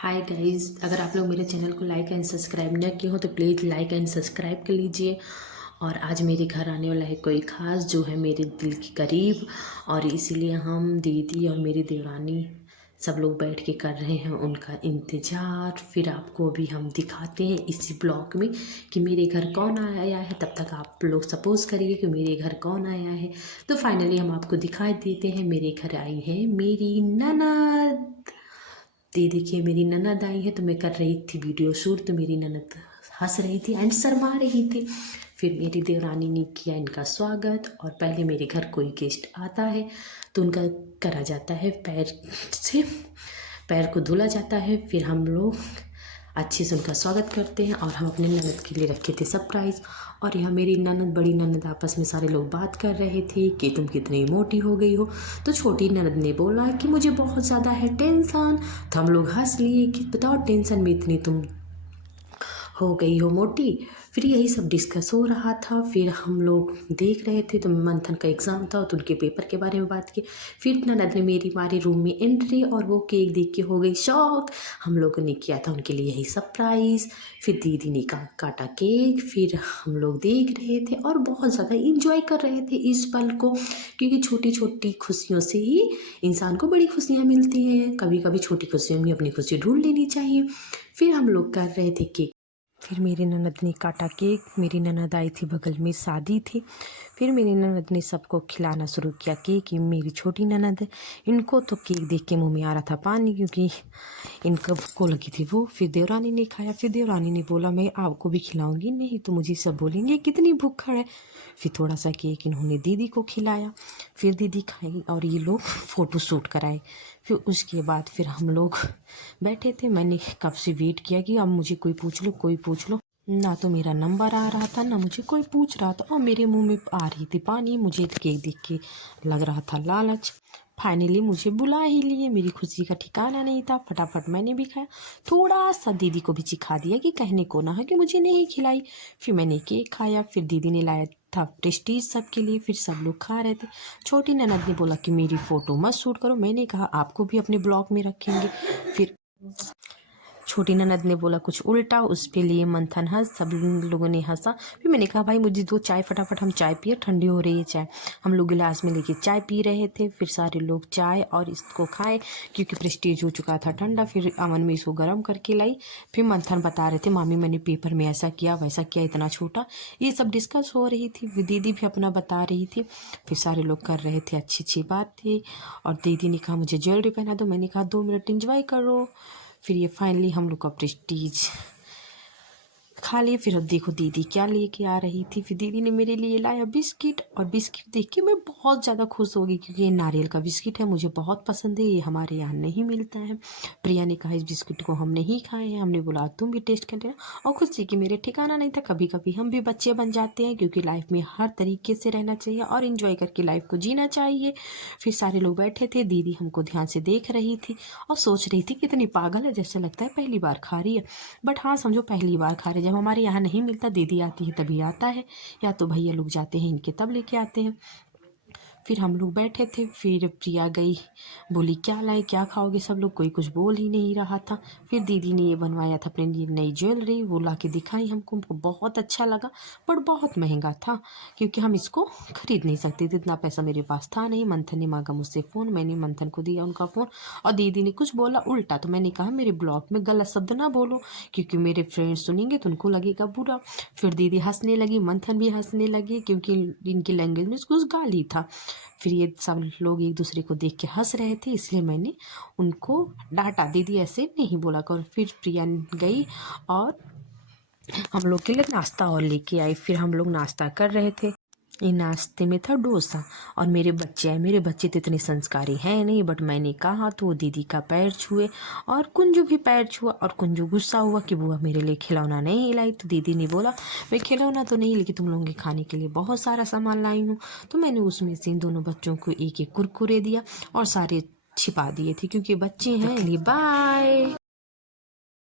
Hi guys, अगर आप लोग मेरे चैनल को लाइक एंड सब्सक्राइब न किए हो तो प्लीज़ लाइक एंड सब्सक्राइब कर लीजिए। और आज मेरे घर आने वाला है कोई ख़ास जो है मेरे दिल के करीब, और इसीलिए हम दीदी और मेरी देवरानी सब लोग बैठ के कर रहे हैं उनका इंतज़ार। फिर आपको भी हम दिखाते हैं इसी ब्लॉग में कि मेरे घर कौन आया है। तब तक आप लोग सपोज करिए कि मेरे घर कौन आया है। तो फाइनली हम आपको दिखाई देते हैं, मेरे घर आई है मेरी ननद। ये देखिए मेरी ननद आई है, तो मैं कर रही थी वीडियो शूट, तो मेरी ननद हंस रही थी एंड शर्मा रही थी। फिर मेरी देवरानी ने किया इनका स्वागत, और पहले मेरे घर कोई गेस्ट आता है तो उनका करा जाता है पैर को धुला जाता है। फिर हम लोग अच्छे से उनका स्वागत करते हैं, और हम अपने ननद के लिए रखे थे सरप्राइज़। और यहाँ मेरी ननद बड़ी ननद आपस में सारे लोग बात कर रहे थे कि तुम कितनी मोटी हो गई हो। तो छोटी ननद ने बोला कि मुझे बहुत ज़्यादा है टेंशन। तो हम लोग हंस लिए कि बताओ टेंशन में इतनी तुम हो गई हो मोटी। फिर यही सब डिस्कस हो रहा था। फिर हम लोग देख रहे थे, तो मंथन का एग्ज़ाम था तो उनके पेपर के बारे में बात की। फिर ननद ने मेरी मारी रूम में एंट्री, और वो केक देख के हो गई शॉक। हम लोगों ने किया था उनके लिए यही सरप्राइज़। फिर दीदी ने काटा केक। फिर हम लोग देख रहे थे और बहुत ज़्यादा इंजॉय कर रहे थे इस पल को, क्योंकि छोटी छोटी खुशियों से ही इंसान को बड़ी खुशियाँ मिलती हैं। कभी कभी छोटी खुशियों में अपनी खुशी ढूंढ लेनी चाहिए। फिर हम लोग कर रहे थे केक। फिर मेरी ननद ने काटा केक। मेरी ननद आई थी, बगल में शादी थी। फिर मेरी ननद ने सबको खिलाना शुरू किया केक। ये मेरी छोटी ननद है, इनको तो केक देख के मुंह में आ रहा था पानी, क्योंकि इनको को लगी थी वो। फिर देवरानी ने खाया। फिर देवरानी ने बोला मैं आपको भी खिलाऊंगी, नहीं तो मुझे सब बोलेंगे कितनी भूखड़ है। फिर थोड़ा सा केक इन्होंने दीदी को खिलाया। फिर दीदी खाई और ये लोग फ़ोटो शूट कराए। फिर उसके बाद फिर हम लोग बैठे थे। मैंने कब से वेट किया कि अब मुझे कोई पूछ लो, कोई पूछ लो। ना तो मेरा नंबर आ रहा था, ना मुझे कोई पूछ रहा था, और मेरे मुंह में आ रही थी पानी। मुझे केक देख के लग रहा था लालच। फाइनली मुझे बुला ही लिए। मेरी खुशी का ठिकाना नहीं था। फटाफट मैंने भी खाया। थोड़ा सा दीदी को भी चिखा दिया कि कहने को ना है कि मुझे नहीं खिलाई। फिर मैंने केक खाया। फिर दीदी ने लाया था प्रेस्टीज सबके लिए। फिर सब लोग खा रहे थे। छोटी ननद ने बोला कि मेरी फ़ोटो मत शूट करो। मैंने कहा आपको भी अपने ब्लॉग में रखेंगे। फिर छोटी ननद ने बोला कुछ उल्टा, उस पे लिए मंथन हंस, सब लोगों ने हंसा। फिर मैंने कहा भाई मुझे दो चाय, फटाफट हम चाय पिए, ठंडी हो रही है चाय। हम लोग गिलास में लेके चाय पी रहे थे। फिर सारे लोग चाय और इसको खाए, क्योंकि प्रेस्टीज हो चुका था ठंडा। फिर अमन में इसको गर्म करके लाई। फिर मंथन बता रहे थे मामी मैंने पेपर में ऐसा किया वैसा किया, इतना छोटा। ये सब डिस्कस हो रही थी। दीदी भी अपना बता रही थी। फिर सारे लोग कर रहे थे अच्छी अच्छी बात थी। और दीदी ने कहा मुझे ज्वेलरी पहना दो। मैंने कहा 2 मिनट इंजॉय करो। फिर ये फाइनली हम लोग का प्रेस्टीज खा लिए। फिर अब देखो दीदी क्या लेके आ रही थी। फिर दीदी ने मेरे लिए लाया बिस्किट, और बिस्किट देख के मैं बहुत ज़्यादा खुश हो गई, क्योंकि ये नारियल का बिस्किट है, मुझे बहुत पसंद है। ये हमारे यहाँ नहीं मिलता है। प्रिया ने कहा इस बिस्किट को हम नहीं खाए हैं। हमने बोला तुम भी टेस्ट कर लेना। और खुशी की मेरे ठिकाना नहीं था। कभी कभी हम भी बच्चे बन जाते हैं, क्योंकि लाइफ में हर तरीके से रहना चाहिए और इंजॉय करके लाइफ को जीना चाहिए। फिर सारे लोग बैठे थे। दीदी हमको ध्यान से देख रही थी और सोच रही थी कितनी पागल है, जैसे लगता है पहली बार खा रही है। बट हाँ समझो पहली बार खा रहे। जब हमारे यहाँ नहीं मिलता, दीदी आती है तभी आता है, या तो भैया लोग जाते हैं इनके तब लेके आते हैं। फिर हम लोग बैठे थे। फिर प्रिया गई, बोली क्या लाए, क्या खाओगे सब लोग। कोई कुछ बोल ही नहीं रहा था। फिर दीदी ने ये बनवाया था अपने लिए नई ज्वेलरी, वो ला के दिखाई हमको बहुत अच्छा लगा। पर बहुत महंगा था, क्योंकि हम इसको खरीद नहीं सकते थे, इतना पैसा मेरे पास था नहीं। मंथन ने मांगा मुझसे फ़ोन, मैंने मंथन को दिया उनका फ़ोन। और दीदी ने कुछ बोला उल्टा, तो मैंने कहा मेरे ब्लॉग में गलत शब्द ना बोलो, क्योंकि मेरे फ्रेंड्स सुनेंगे तो उनको लगेगा बुरा। फिर दीदी हंसने लगी, मंथन भी हंसने लगे, क्योंकि इनकी लैंग्वेज में कुछ गाली था। फिर ये सब लोग एक दूसरे को देख के हंस रहे थे, इसलिए मैंने उनको डांटा, दीदी ऐसे नहीं बोला कर। फिर प्रिया गई और हम लोग के लिए नाश्ता और लेके आई। फिर हम लोग नाश्ता कर रहे थे। ये नाश्ते में था डोसा। और मेरे बच्चे आए। मेरे बच्चे तो इतने संस्कारी हैं नहीं, बट मैंने कहा तो वो दीदी का पैर छुए, और कुंजू भी पैर छुआ। और कुंजू गुस्सा हुआ कि बुआ मेरे लिए खिलौना नहीं लाई। तो दीदी ने बोला मैं खिलौना तो नहीं, लेकिन तुम लोगों के खाने के लिए बहुत सारा सामान लाई हूँ। तो मैंने उसमें से इन दोनों बच्चों को एक एक कुरकुरे दिया, और सारे छिपा दिए थे, क्योंकि बच्चे हैं। बाय।